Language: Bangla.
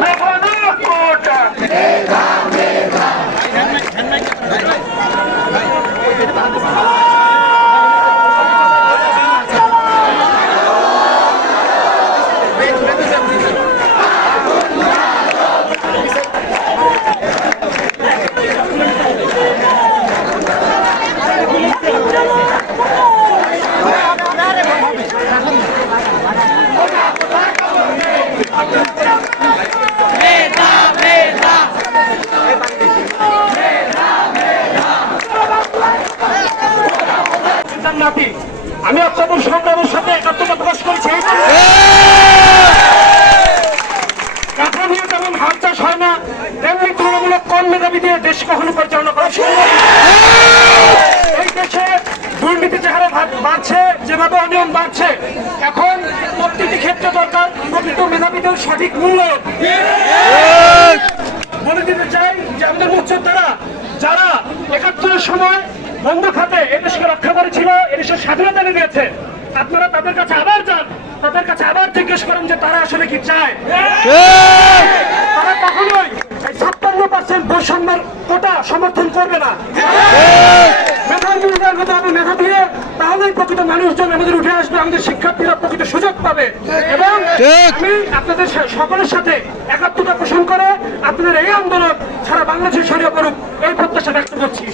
মেধানো কোটা নাতি আমি আপনাদের সংগ্রামের সাথে একাত্মতা প্রকাশ করেছি। কাঁথা নিয়ে যেমন ধান চাষ হয় না, তেমনি তুলনামূলক কম মেধাবী দিয়ে দেশ কখনো পরিচালনা করা সম্ভব। এই দেশে দুর্নীতি যে হারে বাড়ছে, যেভাবে অনিয়ম বাড়ছে, এখন প্রতিটি ক্ষেত্রে দরকার প্রকৃত মেধাবীদের সঠিক মূল্যায়ন। বলে দিতে চাই যে আমাদের মুক্তিযোদ্ধারা যারা ৭১-এর সময় বন্ধ খাতে এদেশকে রক্ষা করেছিল, এদেশের স্বাধীনতা এনে দিয়েছে, আপনারা তাদের কাছে আবার যান, তাদের কাছে আবার জিজ্ঞেস করেন যে তারা আসলে কি চায়। তারা কখনোই ৫৬% বৈষম্যের কোটা সমর্থন করবে না। মেধা দিয়ে তাহলেই প্রকৃত মানুষজন আমাদের উঠে আসবে, আমাদের শিক্ষার্থীরা প্রকৃত সুযোগ পাবে। এবং আমি আপনাদের সকলের সাথে একাত্মতা পোষণ করে আপনাদের এই আন্দোলন সারা বাংলাদেশে ছড়িয়ে পড়ুক এই প্রত্যাশা ব্যক্ত করছি।